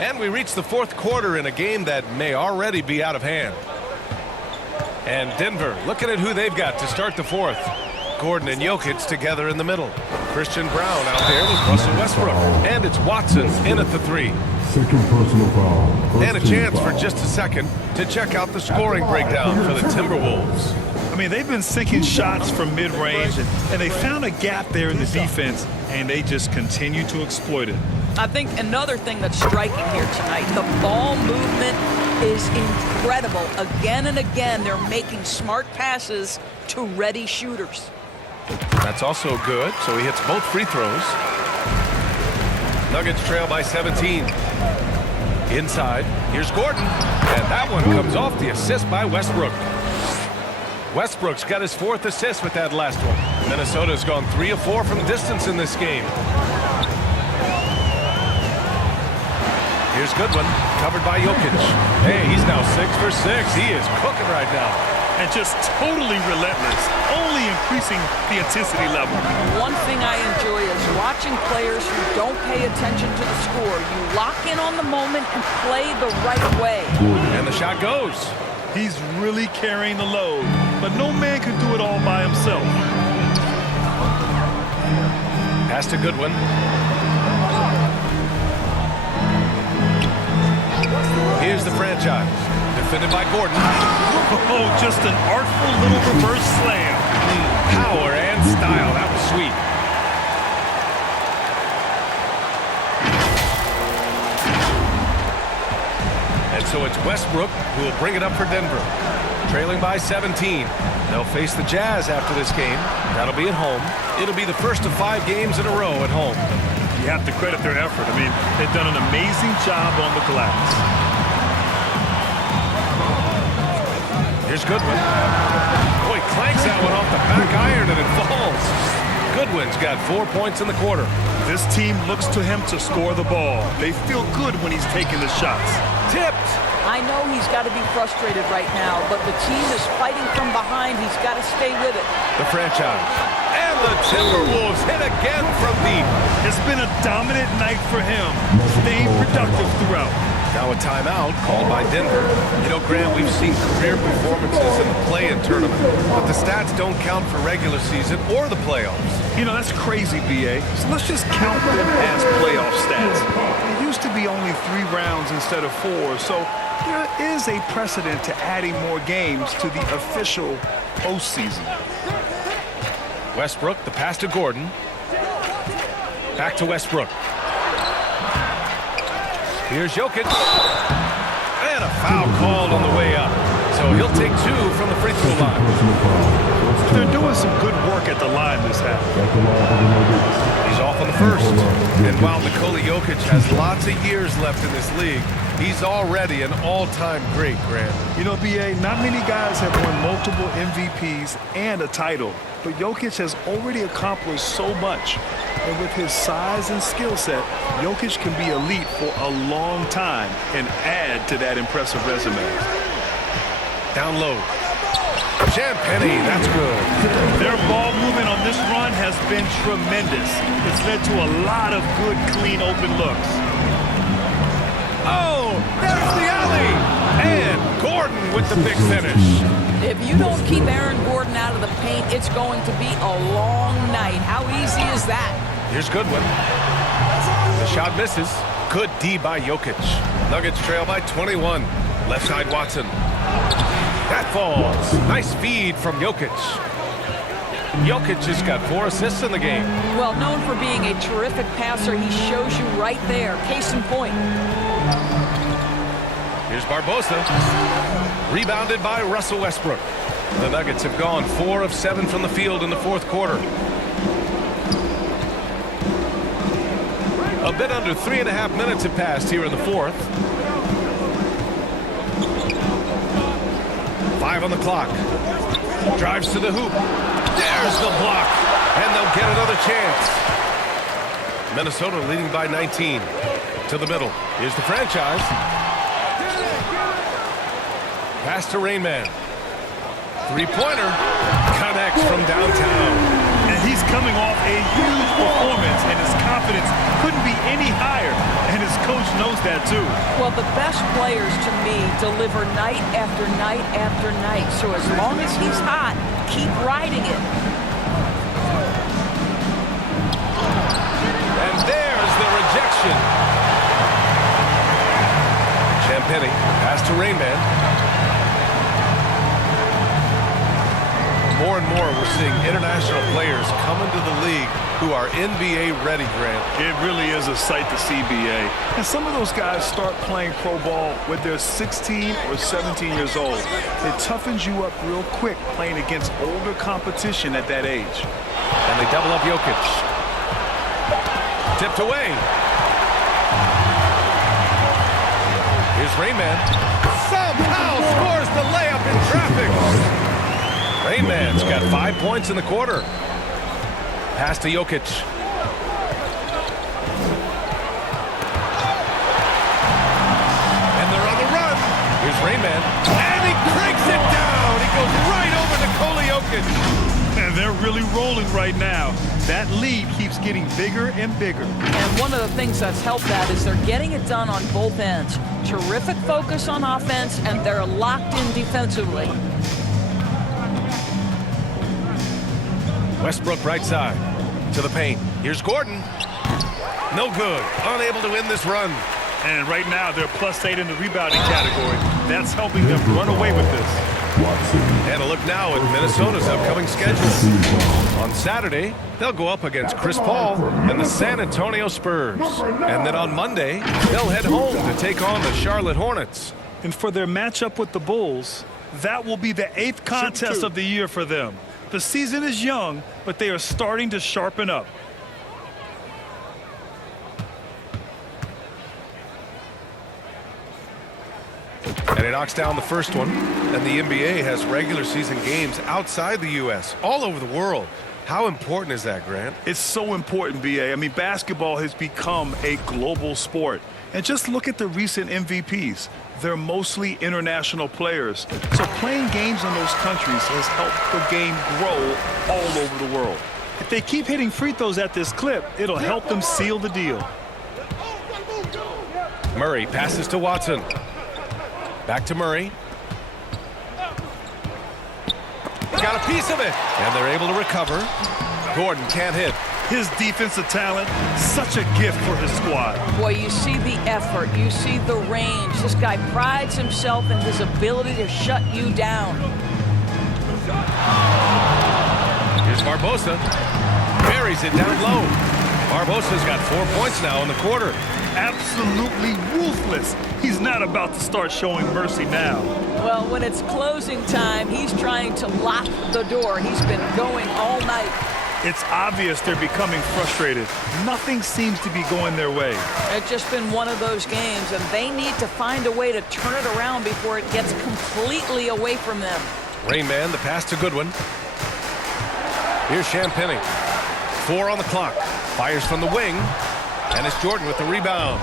And we reach the fourth quarter in a game that may already be out of hand. And Denver looking at who they've got to start the fourth. Gordon and Jokic together in the middle. Christian Brown out there with Russell Westbrook. And it's Watson in at the three. Second personal foul. And a chance for just a second to check out the scoring breakdown for the Timberwolves. I mean, they've been sinking shots from mid-range, and they found a gap there in the defense, and they just continue to exploit it. I think another thing that's striking here tonight, the ball movement is incredible. Again and again, they're making smart passes to ready shooters. That's also good, so he hits both free throws. Nuggets trail by 17. Inside, here's Gordon, and that one comes off the assist by Westbrook. Westbrook's got his fourth assist with that last one. Minnesota's gone 3 of 4 from distance in this game. Here's Goodwin, covered by Jokic. Hey, he's now 6 for 6. He is cooking right now. And just totally relentless, only increasing the intensity level. One thing I enjoy is watching players who don't pay attention to the score. You lock in on the moment and play the right way. And the shot goes. He's really carrying the load, but no man can do it all by himself. Pass to Goodwin. Here's the franchise. Defended by Gordon. Oh, just an artful little reverse slam. Power and style. That was sweet. And so it's Westbrook who will bring it up for Denver. Trailing by 17. They'll face the Jazz after this game. That'll be at home. It'll be the first of 5 games in a row at home. You have to credit their effort. I mean, they've done an amazing job on the glass. Here's Goodwin. Boy, clanks that one off the back iron and it falls. Goodwin's got 4 points in the quarter. This team looks to him to score the ball. They feel good when he's taking the shots. Tipped. I know he's got to be frustrated right now, but the team is fighting from behind. He's got to stay with it. The franchise. And the Timberwolves hit again from deep. It's been a dominant night for him, staying productive throughout. Now a timeout called by Denver. You know, Grant, we've seen career performances in the play-in tournament, but the stats don't count for regular season or the playoffs. You know, that's crazy, B.A. So let's just count them as playoff stats. It used to be only 3 rounds instead of 4, so there is a precedent to adding more games to the official postseason. Westbrook, the pass to Gordon. Back to Westbrook. Here's Jokic. And a foul called on the way up. So he'll take 2 from the free throw line. They're doing some good work at the line this half. He's off on the first. And while Nikola Jokic has lots of years left in this league, he's already an all-time great, Grant. You know, B.A., not many guys have won multiple MVPs and a title, but Jokic has already accomplished so much. And with his size and skill set, Jokic can be elite for a long time and add to that impressive resume. Down low. Champagny, that's good. Their ball movement on this run has been tremendous. It's led to a lot of good, clean, open looks. Oh, there's the alley. And Gordon with the big finish. If you don't keep Aaron Gordon out of the paint, it's going to be a long night. How easy is that? Here's Goodwin. The shot misses. Good D by Jokic. Nuggets trail by 21. Left side Watson. That falls. Nice feed from Jokic. Jokic has got 4 assists in the game. Well, known for being a terrific passer, he shows you right there. Case in point. Here's Barbosa. Rebounded by Russell Westbrook. The Nuggets have gone 4 of 7 from the field in the fourth quarter. A bit under 3.5 minutes have passed here in the fourth. 5 on the clock. Drives to the hoop. There's the block. And they'll get another chance. Minnesota leading by 19. To the middle. Here's the franchise. Pass to Rain Man. Three-pointer. Connects from downtown. And he's coming off a huge performance, and his confidence couldn't be any higher. And his coach knows that, too. Well, the best players, to me, deliver night after night after night. So as long as he's hot, keep riding it. And there's the rejection. Champagny, pass to Rainman. More and more, we're seeing international players come into the league who are NBA ready, Grant. It really is a sight to see, BA. And some of those guys start playing pro ball when they're 16 or 17 years old. It toughens you up real quick playing against older competition at that age. And they double up Jokic. Tipped away. Here's Rainman. Somehow scores the layup in traffic. Rainman's got 5 points in the quarter. Pass to Jokic. And they're on the run. Here's Rainman. And he cranks it down. He goes right over Nikola Jokic. And they're really rolling right now. That lead keeps getting bigger and bigger. And one of the things that's helped that is they're getting it done on both ends. Terrific focus on offense, and they're locked in defensively. Westbrook right side to the paint. Here's Gordon. No good. Unable to win this run. And right now, they're +8 in the rebounding category. That's helping them run away with this. And a look now at Minnesota's upcoming schedule. On Saturday, they'll go up against Chris Paul and the San Antonio Spurs. And then on Monday, they'll head home to take on the Charlotte Hornets. And for their matchup with the Bulls, that will be the 8th contest of the year for them. The season is young, but they are starting to sharpen up. And he knocks down the first one. And the NBA has regular season games outside the U.S., all over the world. How important is that, Grant? It's so important, BA. I mean, basketball has become a global sport. And just look at the recent MVPs. They're mostly international players. So playing games in those countries has helped the game grow all over the world. If they keep hitting free throws at this clip, it'll help them seal the deal. Murray passes to Watson. Back to Murray. Got a piece of it. And they're able to recover. Gordon can't hit. His defensive talent, such a gift for his squad. Boy, you see the effort. You see the range. This guy prides himself in his ability to shut you down. Here's Barbosa. Buries it down low. Barbosa's got 4 points now in the quarter. Absolutely ruthless. He's not about to start showing mercy now. Well, when it's closing time, he's trying to lock the door. He's been going all night. It's obvious they're becoming frustrated. Nothing seems to be going their way. It's just been one of those games, and they need to find a way to turn it around before it gets completely away from them. Rainman, the pass to Goodwin. Here's Champagny. 4 on the clock. Fires from the wing. And it's Jordan with the rebound.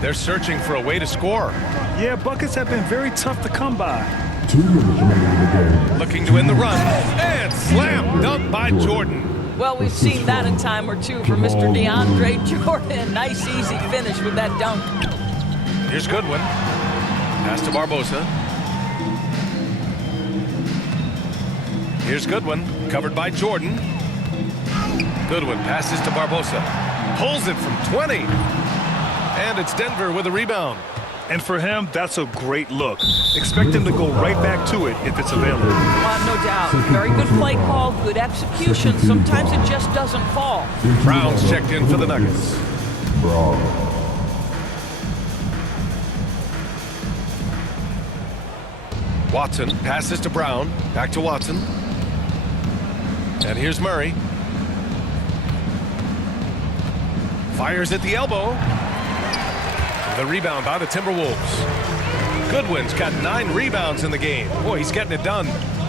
They're searching for a way to score. Yeah, buckets have been very tough to come by. 2 minutes remaining in the game. Looking to win the run. And slam dunk by Jordan. Well, we've seen that a time or two from Mr. DeAndre Jordan. Nice, easy finish with that dunk. Here's Goodwin. Pass to Barbosa. Here's Goodwin. Covered by Jordan. Goodwin passes to Barbosa. Pulls it from 20. And it's Denver with a rebound. And for him, that's a great look. Expect him to go right back to it if it's available. No doubt. Very good play call, good execution. Sometimes it just doesn't fall. Brown's checked in for the Nuggets. Watson passes to Brown. Back to Watson. And here's Murray. Fires at the elbow. The rebound by the Timberwolves. Goodwin's got 9 rebounds in the game. Boy, he's getting it done.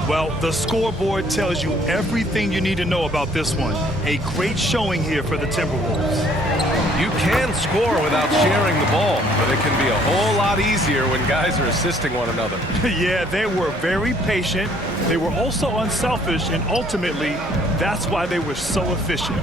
Well, the scoreboard tells you everything you need to know about this one. A great showing here for the Timberwolves. You can score without sharing the ball, but it can be a whole lot easier when guys are assisting one another. Yeah, they were very patient. They were also unselfish, and ultimately, that's why they were so efficient.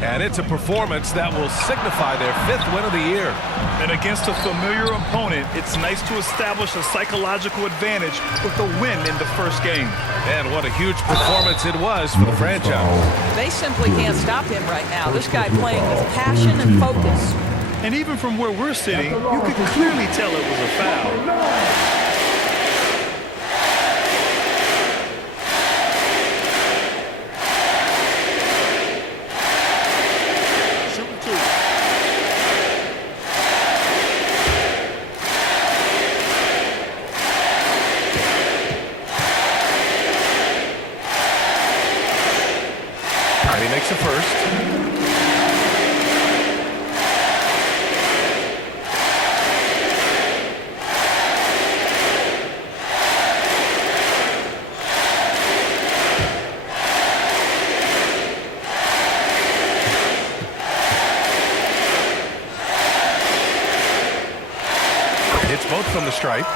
And it's a performance that will signify their 5th win of the year. And against a familiar opponent, it's nice to establish a psychological advantage with the win in the first game. And what a huge performance it was for the franchise. They simply can't stop him right now. This guy playing with passion and focus. And even from where we're sitting, you could clearly tell it was a foul. He makes the first. Hits both from the stripe.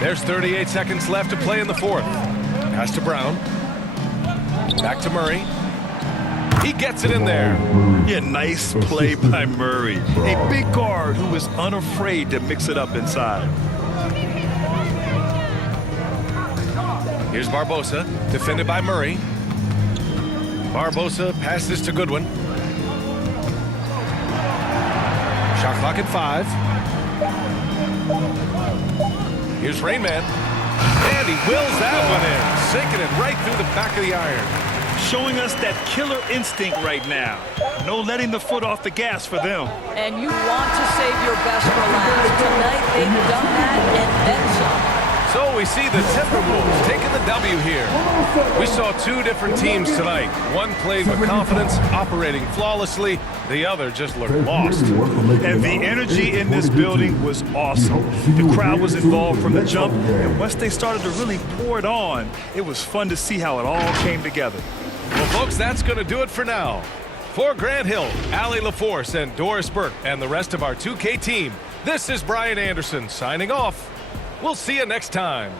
There's 38 seconds left to play in the 4th. Pass to Brown. Back to Murray. He gets it in there. Yeah, nice play by Murray. A big guard who is unafraid to mix it up inside. Here's Barbosa, defended by Murray. Barbosa passes to Goodwin. Shot clock at 5. Here's Rainman. And he wills that one in, sinking it right through the back of the iron. Showing us that killer instinct right now. No letting the foot off the gas for them. And you want to save your best for last. Tonight they've done that and then some. So we see the Timberwolves taking the W here. We saw 2 different teams tonight. One played with confidence, operating flawlessly. The other just looked lost. And the energy in this building was awesome. The crowd was involved from the jump, and once they started to really pour it on, it was fun to see how it all came together. Well, folks, that's going to do it for now. For Grant Hill, Allie LaForce, and Doris Burke, and the rest of our 2K team, this is Brian Anderson signing off. We'll see you next time.